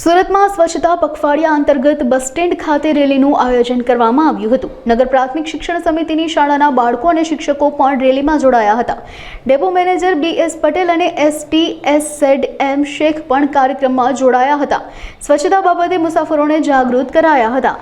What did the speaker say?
સુરતમાં સ્વચ્છતા પખવાડિયા અંતર્ગત બસ સ્ટેન્ડ ખાતે રેલીનું આયોજન કરવામાં આવ્યું હતું। નગર પ્રાથમિક શિક્ષણ સમિતિની શાળાના બાળકો અને શિક્ષકો પણ રેલીમાં જોડાયા હતા। ડેપો મેનેજર BS પટેલ અને STSZM શેખ પણ કાર્યક્રમમાં જોડાયા હતા। સ્વચ્છતા બાબતે મુસાફરોને જાગૃત કરાયા હતા।